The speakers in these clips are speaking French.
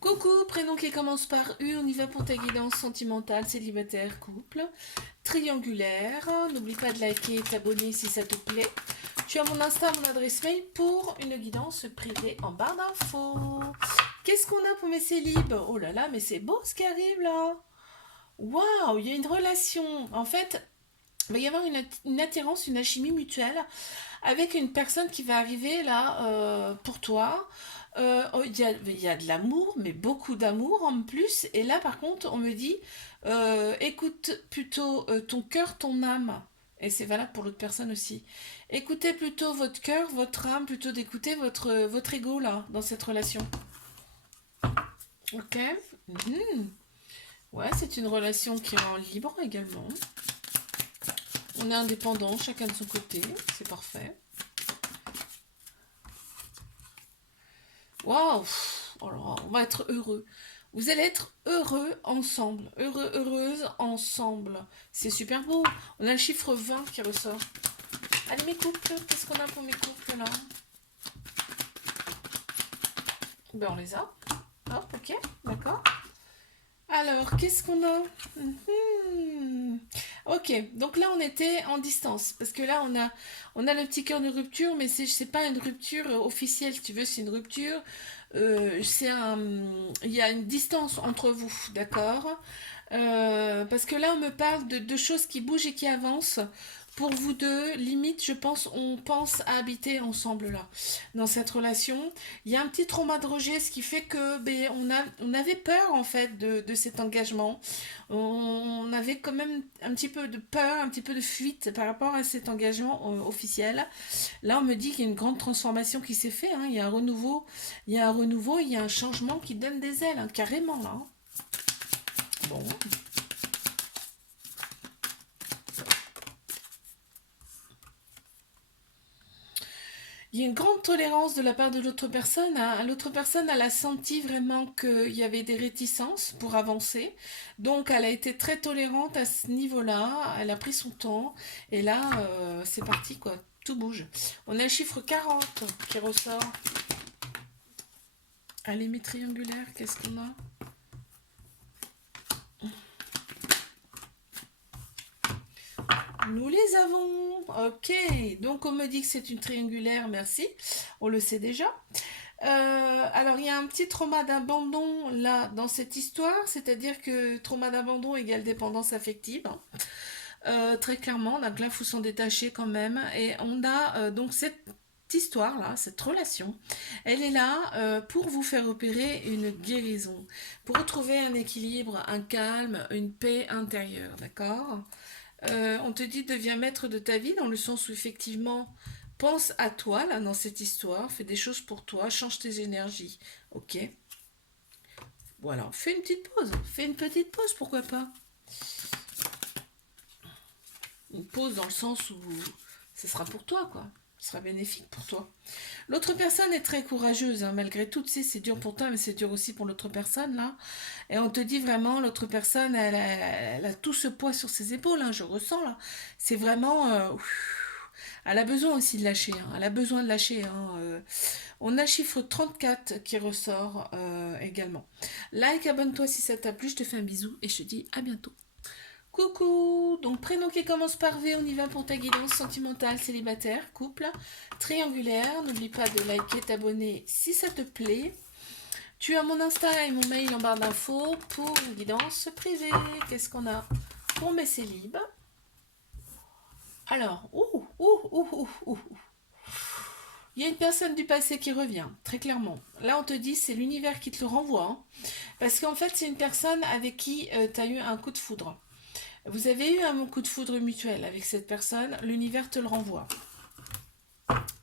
Coucou, prénom qui commence par U, on y va pour ta guidance sentimentale, célibataire, couple, triangulaire. N'oublie pas de liker et t'abonner si ça te plaît. Tu as mon Insta, mon adresse mail pour une guidance privée en barre d'infos. Qu'est-ce qu'on a pour mes célibes? Oh là là, mais c'est beau ce qui arrive là. Waouh, il y a une relation. En fait, il va y avoir une attirance, une alchimie mutuelle avec une personne qui va arriver là pour toi. Oh, il y a de l'amour, mais beaucoup d'amour en plus. Et là, par contre, on me dit, écoute plutôt ton cœur, ton âme. Et c'est valable pour l'autre personne aussi. Écoutez plutôt votre cœur, votre âme, plutôt d'écouter votre ego là, dans cette relation. Ok. Mhm. Ouais, c'est une relation qui est en libre également. On est indépendant, chacun de son côté. C'est parfait. Waouh! Oh là là, on va être heureux. Vous allez être heureux ensemble. Heureux, heureuse ensemble. C'est super beau. On a le chiffre 20 qui ressort. Allez, mes couples, qu'est-ce qu'on a pour mes couples là? Ben, on les a. Hop, ok, d'accord. Alors, qu'est-ce qu'on a? Mhm. Ok, donc là on était en distance parce que là on a le petit cœur de rupture, mais c'est pas une rupture officielle, si tu veux, c'est une rupture. Il y a une distance entre vous, d'accord? Parce que là on me parle de choses qui bougent et qui avancent. Pour vous deux, limite, je pense, on pense à habiter ensemble là, dans cette relation. Il y a un petit trauma de rejet, ce qui fait que ben, on avait peur en fait de cet engagement. On avait quand même un petit peu de peur, un petit peu de fuite par rapport à cet engagement officiel. Là, on me dit qu'il y a une grande transformation qui s'est faite, hein. Il y a un renouveau, il y a un changement qui donne des ailes, hein, carrément là, hein. Bon. Il y a une grande tolérance de la part de l'autre personne, hein. L'autre personne, elle a senti vraiment qu'il y avait des réticences pour avancer. Donc, elle a été très tolérante à ce niveau-là. Elle a pris son temps. Et là, c'est parti, quoi. Tout bouge. On a le chiffre 40 qui ressort. Allez, mes triangulaires, qu'est-ce qu'on a? Nous les avons. Ok. Donc, on me dit que c'est une triangulaire, merci. On le sait déjà. Alors, il y a un petit trauma d'abandon là dans cette histoire, c'est-à-dire que trauma d'abandon égale dépendance affective, hein. Très clairement, donc là, il faut s'en détacher quand même. Et on a donc cette histoire-là, cette relation, elle est là pour vous faire opérer une guérison, pour retrouver un équilibre, un calme, une paix intérieure, d'accord? On te dit deviens maître de ta vie dans le sens où effectivement pense à toi là dans cette histoire, fais des choses pour toi, change tes énergies, ok? Voilà, fais une petite pause, pourquoi pas? Une pause dans le sens où ce sera pour toi quoi, ce sera bénéfique pour toi. L'autre personne est très courageuse, hein, malgré tout, tu sais, c'est dur pour toi, mais c'est dur aussi pour l'autre personne là. Et on te dit vraiment, l'autre personne, elle a tout ce poids sur ses épaules, hein, je ressens là. C'est vraiment, elle a besoin aussi de lâcher, hein. Elle a besoin de lâcher, hein. On a le chiffre 34 qui ressort également. Like, abonne-toi si ça t'a plu, je te fais un bisou et je te dis à bientôt. Coucou, donc prénom qui commence par V, on y va pour ta guidance sentimentale, célibataire, couple, triangulaire. N'oublie pas de liker, t'abonner si ça te plaît. Tu as mon Insta et mon mail en barre d'infos pour une guidance privée. Qu'est-ce qu'on a pour mes célibes? Alors, il y a une personne du passé qui revient, très clairement. Là, on te dit, c'est l'univers qui te le renvoie, hein. Parce qu'en fait, c'est une personne avec qui tu as eu un coup de foudre. Vous avez eu un coup de foudre mutuel avec cette personne, l'univers te le renvoie.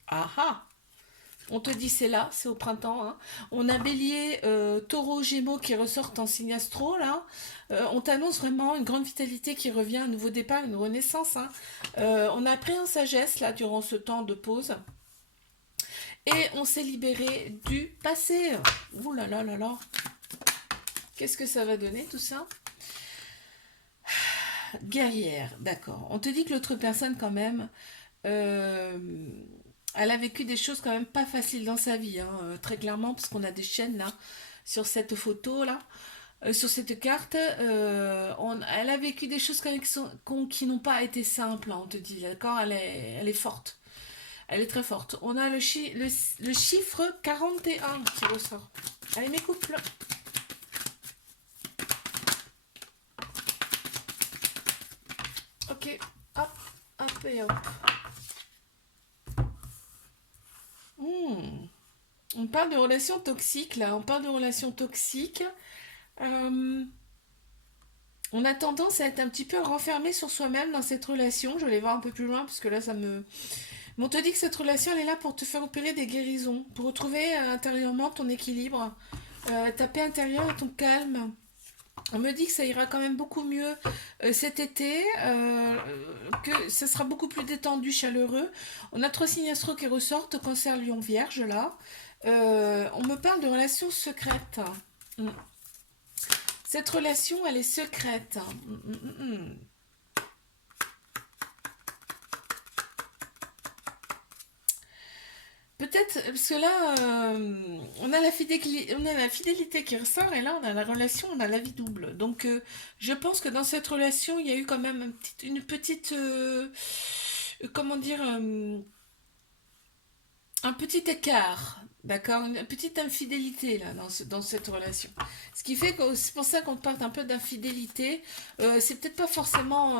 Ah ah! On te dit c'est là, c'est au printemps, hein. On a Bélier, Taureau, Gémeaux qui ressortent en signe astro là. On t'annonce vraiment une grande vitalité qui revient, un nouveau départ, une renaissance, hein. On a appris en sagesse là durant ce temps de pause et on s'est libéré du passé. Ouh là là là là. Qu'est-ce que ça va donner tout ça? Guerrière, d'accord. On te dit que l'autre personne quand même, euh, Elle a vécu des choses quand même pas faciles dans sa vie, hein, très clairement, parce qu'on a des chaînes là, sur cette photo là, sur cette carte. Elle a vécu des choses quand même qui n'ont pas été simples, hein, on te dit, d'accord? Elle est forte. Elle est très forte. On a le chiffre 41 qui ressort. Allez, mes couples. Ok, hop, hop et hop. Hmm. On parle de relations toxiques, là. On parle de relations toxiques. Euh, on a tendance à être un petit peu renfermé sur soi-même dans cette relation. Je vais aller voir un peu plus loin parce que là, ça me... Mais on te dit que cette relation, elle est là pour te faire opérer des guérisons, pour retrouver intérieurement ton équilibre, ta paix intérieure et ton calme. On me dit que ça ira quand même beaucoup mieux cet été, que ça sera beaucoup plus détendu, chaleureux. On a trois signes astro qui ressortent, cancer, lion, vierge, là. On me parle de relations secrètes. Mm. Cette relation, elle est secrète. Peut-être, parce que là, on a la fidélité qui ressort, et là, on a la relation, on a la vie double. Donc, je pense que dans cette relation, il y a eu quand même une petite, comment dire, un petit écart, d'accord, une petite infidélité là dans cette relation. Ce qui fait que c'est pour ça qu'on parle un peu d'infidélité. C'est peut-être pas forcément,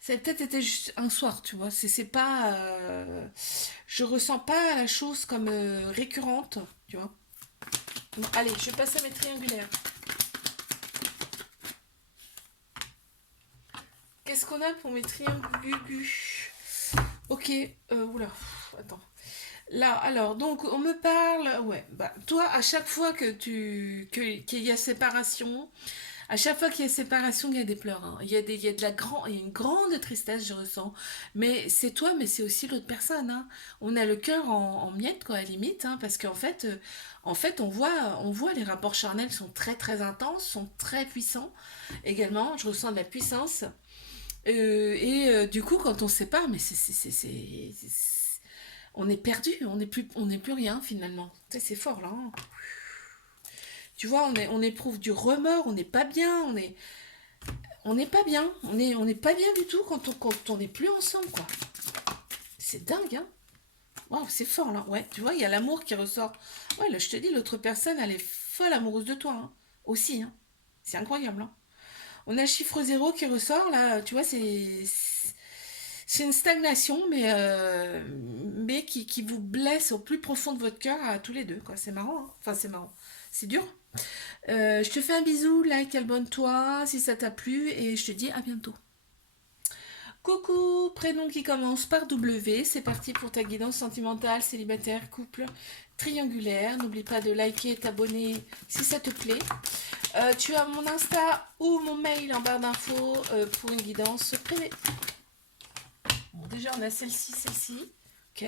ça a peut-être été juste un soir, tu vois. C'est pas, je ressens pas la chose comme récurrente, tu vois. Bon, allez, je passe à mes triangulaires. Qu'est-ce qu'on a pour mes triangulaires? Ok, oula, attends. Là, alors, donc, on me parle, ouais, bah, toi, à chaque fois qu'il y a séparation, à chaque fois qu'il y a séparation, il y a des pleurs, hein. Il y a il y a une grande tristesse, je ressens. Mais c'est toi, mais c'est aussi l'autre personne, hein. On a le cœur en miettes, quoi, à la limite, hein, parce qu'en fait, on voit les rapports charnels sont très, très intenses, sont très puissants. Également, je ressens de la puissance. Du coup, quand on se sépare, mais on est perdu, on n'est plus rien finalement. Tu sais, c'est fort là, hein. Tu vois, on éprouve du remords, on n'est pas bien, on n'est pas bien, on n'est pas bien du tout quand on n'est plus ensemble, quoi. C'est dingue, hein. Waouh, c'est fort là. Ouais, tu vois, il y a l'amour qui ressort. Ouais, là, je te dis, l'autre personne, elle est folle amoureuse de toi, hein. Aussi, hein. C'est incroyable, hein. On a le chiffre zéro qui ressort là, tu vois, c'est une stagnation, mais qui vous blesse au plus profond de votre cœur à tous les deux, quoi. C'est marrant, hein. Enfin, c'est marrant. C'est dur. Je te fais un bisou, like, abonne-toi si ça t'a plu et je te dis à bientôt. Coucou, prénom qui commence par W, c'est parti pour ta guidance sentimentale, célibataire, couple, triangulaire. N'oublie pas de liker et t'abonner si ça te plaît. Tu as mon Insta ou mon mail en barre d'infos pour une guidance privée. Bon, déjà, on a celle-ci. Ok.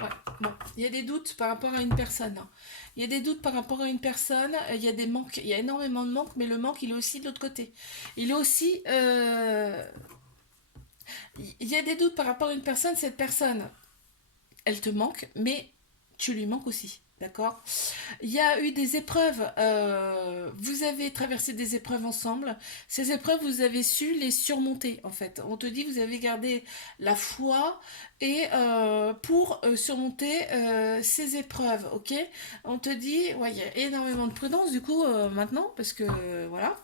Ouais, bon, il y a des doutes par rapport à une personne, hein. Il y a des doutes par rapport à une personne, il y a des manques, il y a énormément de manques, mais le manque, il est aussi de l'autre côté. Il est aussi... il y a des doutes par rapport à une personne, cette personne, elle te manque, mais tu lui manques aussi. D'accord. Il y a eu des épreuves, vous avez traversé des épreuves ensemble. Ces épreuves, vous avez su les surmonter, en fait. On te dit, vous avez gardé la foi et pour surmonter ces épreuves, ok. On te dit, ouais, il y a énormément de prudence, du coup, maintenant, parce que, voilà,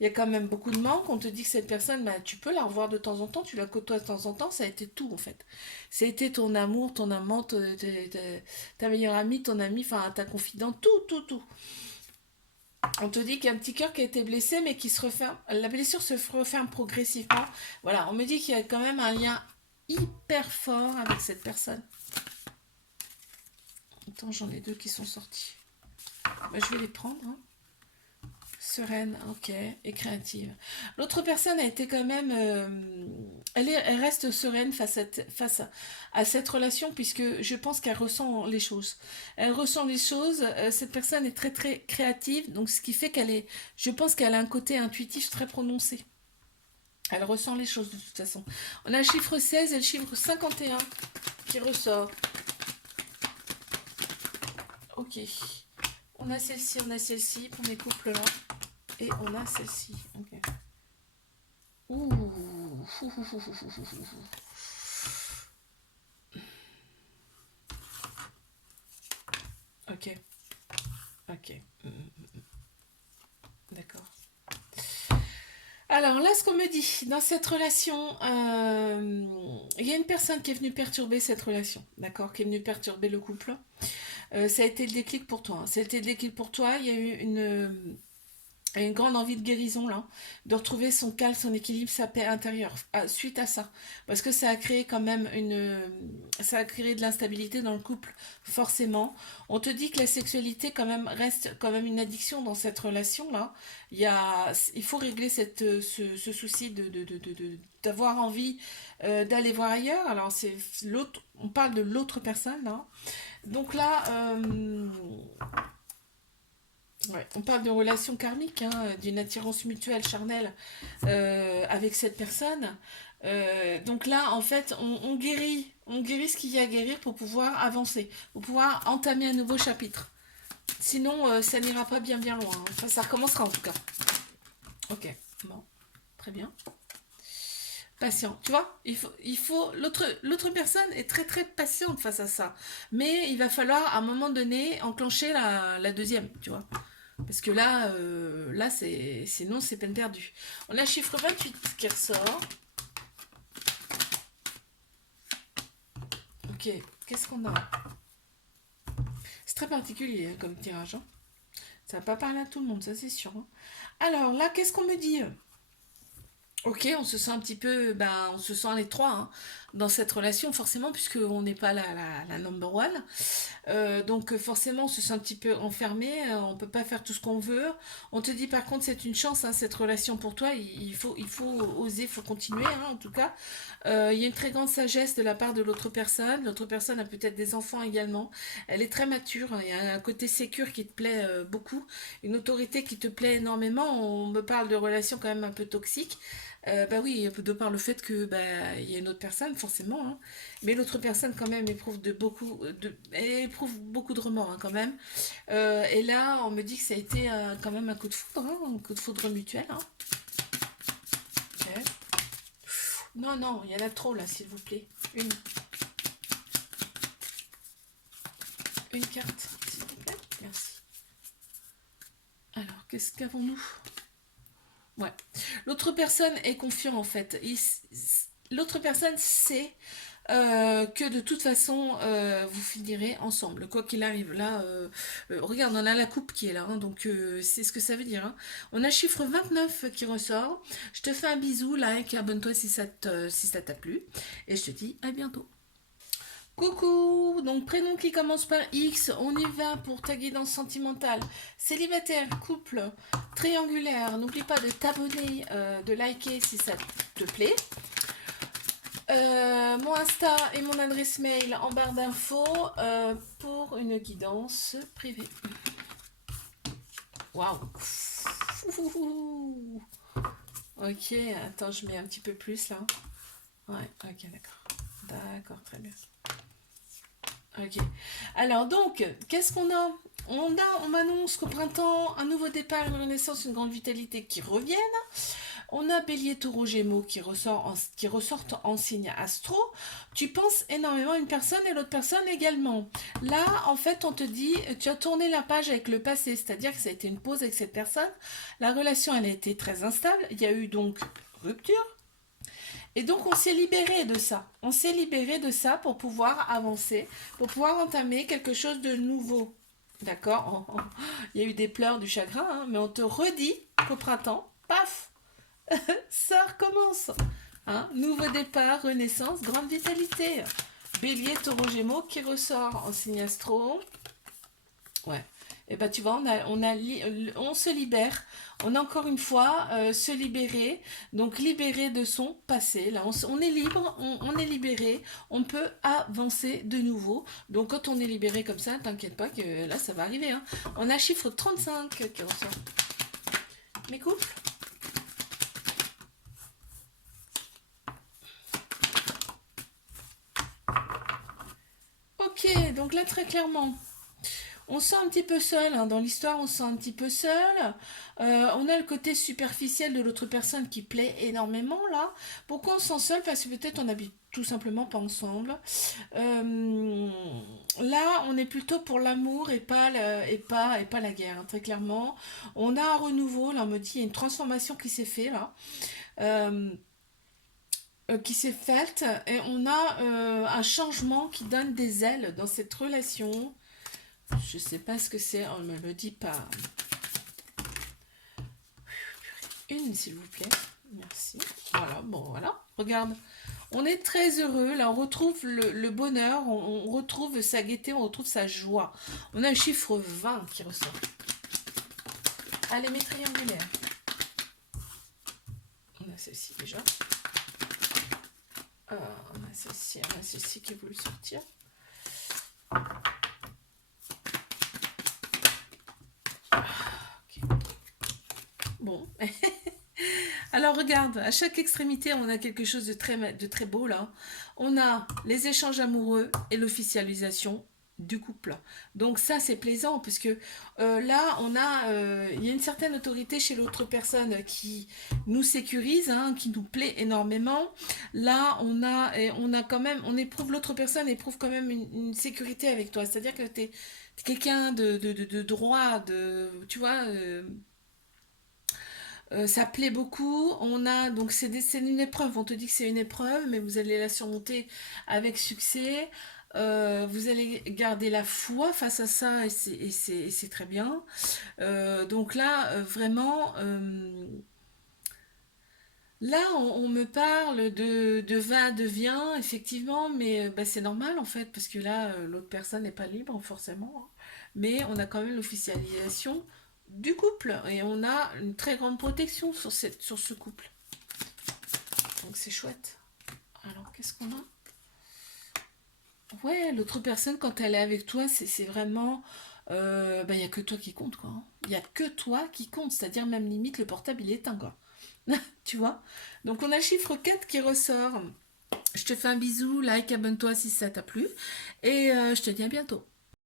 il y a quand même beaucoup de manque. On te dit que cette personne, bah, tu peux la revoir de temps en temps, tu la côtoies de temps en temps, ça a été tout, en fait. Ça a été ton amour, ton amant, ta meilleure amie, ton ami, enfin ta confidente, tout. On te dit qu'il y a un petit cœur qui a été blessé, mais qui se referme. La blessure se referme progressivement. Voilà, on me dit qu'il y a quand même un lien hyper fort avec cette personne. Attends, j'en ai deux qui sont sortis. Bah, je vais les prendre, hein. Sereine, ok, et créative. L'autre personne a été quand même, elle reste sereine à cette relation puisque je pense qu'elle ressent les choses. Elle ressent les choses. Cette personne est très très créative, donc ce qui fait je pense qu'elle a un côté intuitif très prononcé. Elle ressent les choses de toute façon. On a le chiffre 16 et le chiffre 51 qui ressort. Ok. On a celle-ci pour mes couples là. Et on a celle-ci. Ok. Ouh. Ok. Ok. D'accord. Alors là, ce qu'on me dit dans cette relation, il y a une personne qui est venue perturber cette relation, d'accord, qui est venue perturber le couple. Ça a été le déclic pour toi, hein. Ça a été le déclic pour toi. Il y a eu une grande envie de guérison là, de retrouver son calme, son équilibre, sa paix intérieure suite à ça, parce que ça a créé quand même ça a créé de l'instabilité dans le couple forcément. On te dit que la sexualité quand même reste quand même une addiction dans cette relation là. Il faut régler ce souci d'avoir envie d'aller voir ailleurs. Alors c'est l'autre, on parle de l'autre personne là. Donc là, ouais, on parle de relations karmiques, hein, d'une attirance mutuelle charnelle avec cette personne. Donc là, en fait, on guérit ce qu'il y a à guérir pour pouvoir avancer, pour pouvoir entamer un nouveau chapitre. Sinon, ça n'ira pas bien bien loin, hein. Enfin, ça recommencera en tout cas. Ok, bon, très bien. Patient, tu vois, l'autre personne est très très patiente face à ça. Mais il va falloir à un moment donné enclencher la deuxième, tu vois. Parce que là, sinon c'est peine perdue. On a le chiffre 28 qui ressort. Ok, qu'est-ce qu'on a? C'est très particulier hein, comme tirage, hein. Ça va pas parler à tout le monde, ça c'est sûr, hein. Alors là, qu'est-ce qu'on me dit? Ok, on se sent un petit peu, ben, on se sent les trois hein, dans cette relation, forcément, puisqu'on n'est pas la number one. Donc forcément, on se sent un petit peu enfermé, on peut pas faire tout ce qu'on veut. On te dit par contre, c'est une chance, hein, cette relation pour toi, il faut oser, il faut continuer, hein, en tout cas. Il y a une très grande sagesse de la part de l'autre personne. L'autre personne a peut-être des enfants également. Elle est très mature, hein. Il y a un côté sécure qui te plaît beaucoup, une autorité qui te plaît énormément. On me parle de relations quand même un peu toxiques. Bah oui, de par le fait que bah il y a une autre personne forcément, hein. Mais l'autre personne quand même elle éprouve beaucoup de remords hein, quand même. Et là, on me dit que ça a été quand même un coup de foudre, hein, un coup de foudre mutuel, hein. Ok. Non, non, il y en a trop là, s'il vous plaît. Une carte, s'il vous plaît. Merci. Alors, qu'est-ce qu'avons-nous? Ouais. L'autre personne est confiant en fait. L'autre personne sait que de toute façon vous finirez ensemble, quoi qu'il arrive. Là, regarde, on a la coupe qui est là, hein, donc c'est ce que ça veut dire, hein. On a chiffre 29 qui ressort. Je te fais un bisou, like, abonne-toi si ça t'a plu. Et je te dis à bientôt. Coucou, donc prénom qui commence par X, on y va pour ta guidance sentimentale. Célibataire, couple, triangulaire, n'oublie pas de t'abonner, de liker si ça te plaît. Mon Insta et mon adresse mail en barre d'infos pour une guidance privée. Waouh. Ok, attends, je mets un petit peu plus là. Ouais, ok, d'accord. D'accord, très bien. Ok. Alors donc, qu'est-ce qu'on a? On m'annonce qu'au printemps, un nouveau départ, une renaissance, une grande vitalité qui reviennent. On a Bélier, Taureau, Gémeaux qui ressortent en signe astro. Tu penses énormément à une personne et l'autre personne également. Là, en fait, on te dit, tu as tourné la page avec le passé, c'est-à-dire que ça a été une pause avec cette personne. La relation, elle a été très instable. Il y a eu donc rupture. Et donc, on s'est libéré de ça. On s'est libéré de ça pour pouvoir avancer, pour pouvoir entamer quelque chose de nouveau. D'accord? Il y a eu des pleurs, du chagrin, hein, mais on te redit qu'au printemps, paf, ça recommence. Hein, nouveau départ, renaissance, grande vitalité. Bélier, taureau, gémeaux qui ressort en signe astro. Ouais. Et ben tu vois, on se libère. On a encore une fois se libérer. Donc libérer de son passé. Là, on est libre, on est libéré. On peut avancer de nouveau. Donc quand on est libéré comme ça, t'inquiète pas que là, ça va arriver, hein. On a chiffre 35 qui ressort. Mes couples. Ok, donc là, très clairement, on se sent un petit peu seul, hein. Dans l'histoire, on se sent un petit peu seul. On a le côté superficiel de l'autre personne qui plaît énormément, là. Pourquoi on se sent seul? Parce que peut-être on habite tout simplement pas ensemble. Euh, Là, on est plutôt pour l'amour et pas la guerre, hein, très clairement. On a un renouveau, là, on me dit, il y a une transformation qui s'est faite, là. Euh, qui s'est faite et on a un changement qui donne des ailes dans cette relation. Je sais pas ce que c'est, on ne me le dit pas. Une, s'il vous plaît. Merci. Voilà, bon, voilà. Regarde. On est très heureux. Là, on retrouve le bonheur, on retrouve sa gaieté, on retrouve sa joie. On a un chiffre 20 qui ressort. Allez, mes triangulaires. On a ceci déjà. On a ceci qui est voulu sortir. Ok. Bon. Alors regarde, à chaque extrémité, on a quelque chose de très beau là. On a les échanges amoureux et l'officialisation du couple. Donc ça c'est plaisant parce que là il y a une certaine autorité chez l'autre personne qui nous sécurise, hein, qui nous plaît énormément. Là on a quand même, on éprouve, l'autre personne éprouve quand même une sécurité avec toi. C'est-à-dire que t'es quelqu'un de droit, tu vois. Ça plaît beaucoup. On a donc c'est une épreuve. On te dit que c'est une épreuve, mais vous allez la surmonter avec succès. Vous allez garder la foi face à ça et c'est très bien. Donc là, vraiment, là, on me parle de va, de vient, effectivement, mais bah, c'est normal en fait, parce que là, l'autre personne n'est pas libre forcément, hein. Mais on a quand même l'officialisation du couple et on a une très grande protection sur ce couple. Donc c'est chouette. Alors, qu'est-ce qu'on a? Ouais, l'autre personne, quand elle est avec toi, c'est vraiment... bah, il n'y a que toi qui compte, quoi, hein. Il n'y a que toi qui compte, c'est-à-dire même limite le portable, il est éteint, quoi. Tu vois? Donc on a le chiffre 4 qui ressort. Je te fais un bisou, like, abonne-toi si ça t'a plu. Et je te dis à bientôt.